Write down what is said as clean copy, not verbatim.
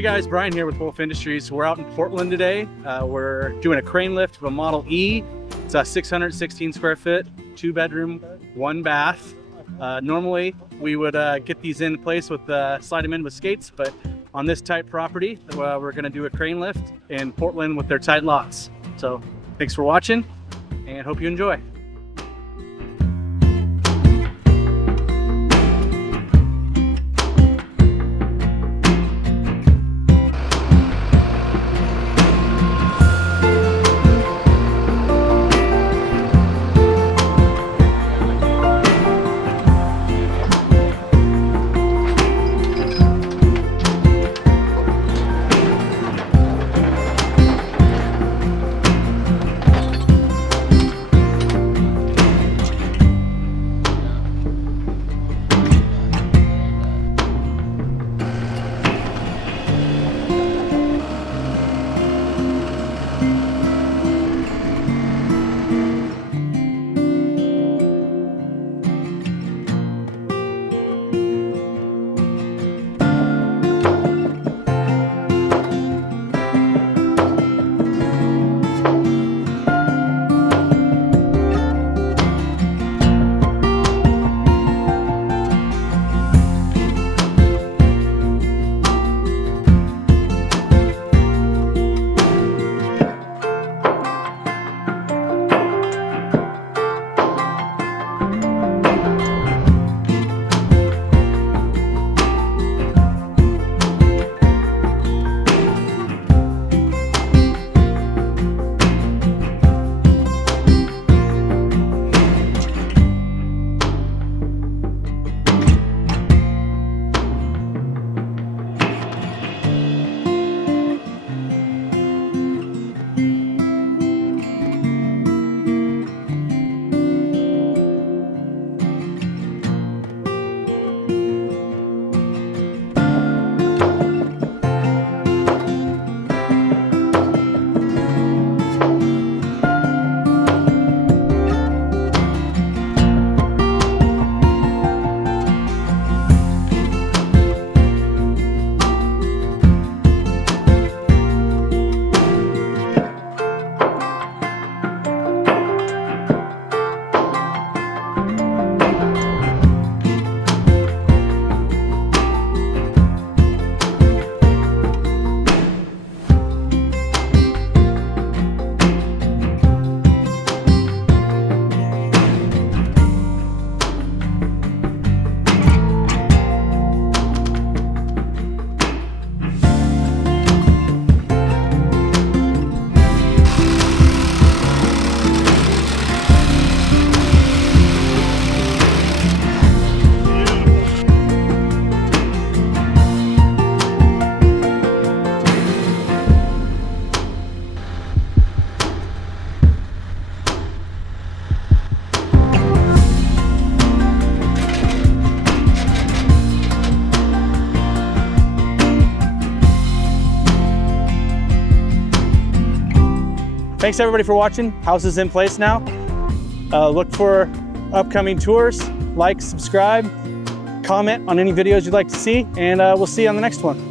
Hey guys, Brian here with Wolf Industries. We're out in Portland today. We're doing a crane lift of a Model E. It's a 616 square foot, 2-bedroom, 1-bath. Normally we would get these in place with slide them in with skates, but on this tight property, we're going to do a crane lift in Portland with their tight lots. So thanks for watching and hope you enjoy. Thanks everybody for watching. House is in place now. Look for upcoming tours, like, subscribe, comment on any videos you'd like to see, and we'll see you on the next one.